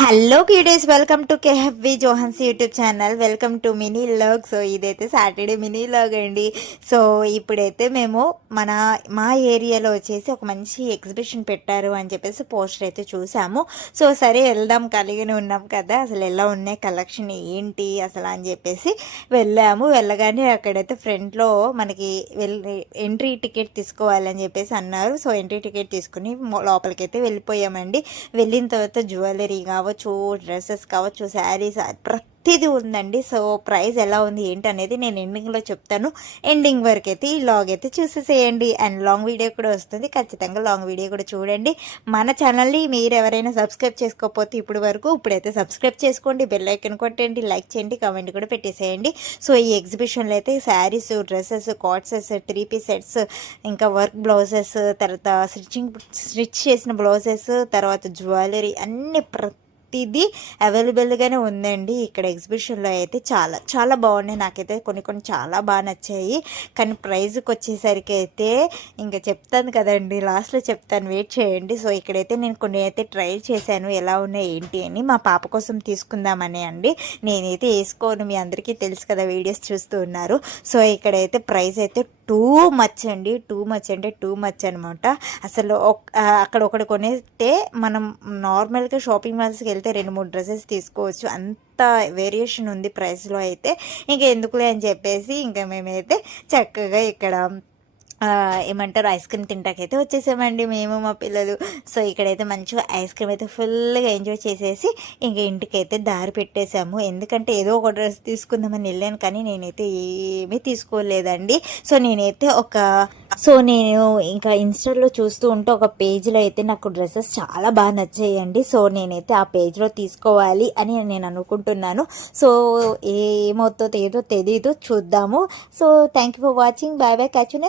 Hello cuties, welcome to KFV Johns YouTube channel. Welcome to mini vlog. So ఇదైతే Saturday mini vlog అండి. So ఇప్పుడైతే మేము మా ఏరియాలో వచ్చేసి ఒక మంచి ఎగ్జిబిషన్ పెట్టారు అని చెప్పేసి పోస్టర్ అయితే చూసాము. సో సరే వెళ్దాం, కలిగిన ఉన్నాం కదా, అసలు ఎలా ఉన్నాయి కలెక్షన్ ఏంటి అసలు అని చెప్పేసి వెళ్ళాము. వెళ్ళగానే అక్కడైతే ఫ్రంట్లో మనకి ఎంట్రీ టికెట్ తీసుకోవాలని చెప్పేసి అన్నారు. సో ఎంట్రీ టికెట్ తీసుకుని లోపలికైతే వెళ్ళిపోయామండి. వెళ్ళిన తర్వాత జ్యువెలరీ కావచ్చు, డ్రెస్సెస్ కావచ్చు, శారీస్ ప్రతిదీ ఉందండి. సో ప్రైస్ ఎలా ఉంది ఏంటి అనేది నేను ఎండింగ్లో చెప్తాను. ఎండింగ్ వరకు అయితే ఈ లాగ్ అయితే చూసేసేయండి. అండ్ లాంగ్ వీడియో కూడా వస్తుంది, ఖచ్చితంగా లాంగ్ వీడియో కూడా చూడండి. మన ఛానల్ని మీరు ఎవరైనా సబ్స్క్రైబ్ చేసుకోకపోతే ఇప్పుడైతే సబ్స్క్రైబ్ చేసుకోండి, బెల్ ఐకన్ కొట్టండి, లైక్ చేయండి, కామెంట్ కూడా పెట్టేసేయండి. సో ఈ ఎగ్జిబిషన్లో అయితే శారీస్, డ్రెస్సెస్, కాట్సెస్, 3 పీస్ సెట్స్, ఇంకా వర్క్ బ్లౌజెస్, తర్వాత స్టిచ్ చేసిన బ్లౌజెస్, తర్వాత జ్యువెలరీ అన్ని ప్రతిదీ అవైలబుల్గానే ఉందండి ఇక్కడ ఎగ్జిబిషన్లో అయితే. చాలా చాలా బాగున్నాయి, నాకైతే కొన్ని చాలా బాగా నచ్చాయి. కానీ ప్రైజ్కి వచ్చేసరికి అయితే ఇంకా చెప్తాను కదండి, లాస్ట్లో చెప్తాను, వెయిట్ చేయండి. సో ఇక్కడైతే నేను కొన్ని అయితే ట్రై చేశాను, ఎలా ఉన్నాయి ఏంటి అని. మా పాప కోసం తీసుకుందామని అండి. నేనైతే వేసుకోను, మీ అందరికీ తెలుసు కదా, వీడియోస్ చూస్తూ ఉన్నారు. సో ఇక్కడైతే ప్రైస్ అయితే టూ మచ్ అండి, టూ మచ్ అనమాట. అసలు అక్కడ ఒకటి కొనేస్తే మనం నార్మల్గా షాపింగ్ మాల్స్కి వెళ్తే 2-3 డ్రెస్సెస్ తీసుకోవచ్చు, అంత వేరియేషన్ ఉంది ప్రైస్లో అయితే. ఇంకా ఎందుకులే అని చెప్పేసి ఇంకా మేమైతే చక్కగా ఇక్కడ ఏమంటారు ఐస్ క్రీమ్ తింటాకైతే వచ్చేసామండి మేము, మా పిల్లలు. సో ఇక్కడైతే మంచిగా ఐస్ క్రీమ్ అయితే ఫుల్గా ఎంజాయ్ చేసేసి ఇంక ఇంటికైతే దారి పెట్టేశాము. ఎందుకంటే ఏదో ఒక డ్రెస్ తీసుకుందామని వెళ్ళాను, కానీ నేనైతే ఏమీ తీసుకోలేదండి. సో నేను ఇంకా ఇన్స్టాలో చూస్తూ ఉంటే ఒక పేజ్లో అయితే నాకు డ్రెస్సెస్ చాలా బాగా నచ్చాయండి. సో నేనైతే ఆ పేజ్లో తీసుకోవాలి అని నేను అనుకుంటున్నాను. సో ఏమవుతుందో ఏదో తెలీదు, చూద్దాము. So thank you for watching, bye bye, catch you next.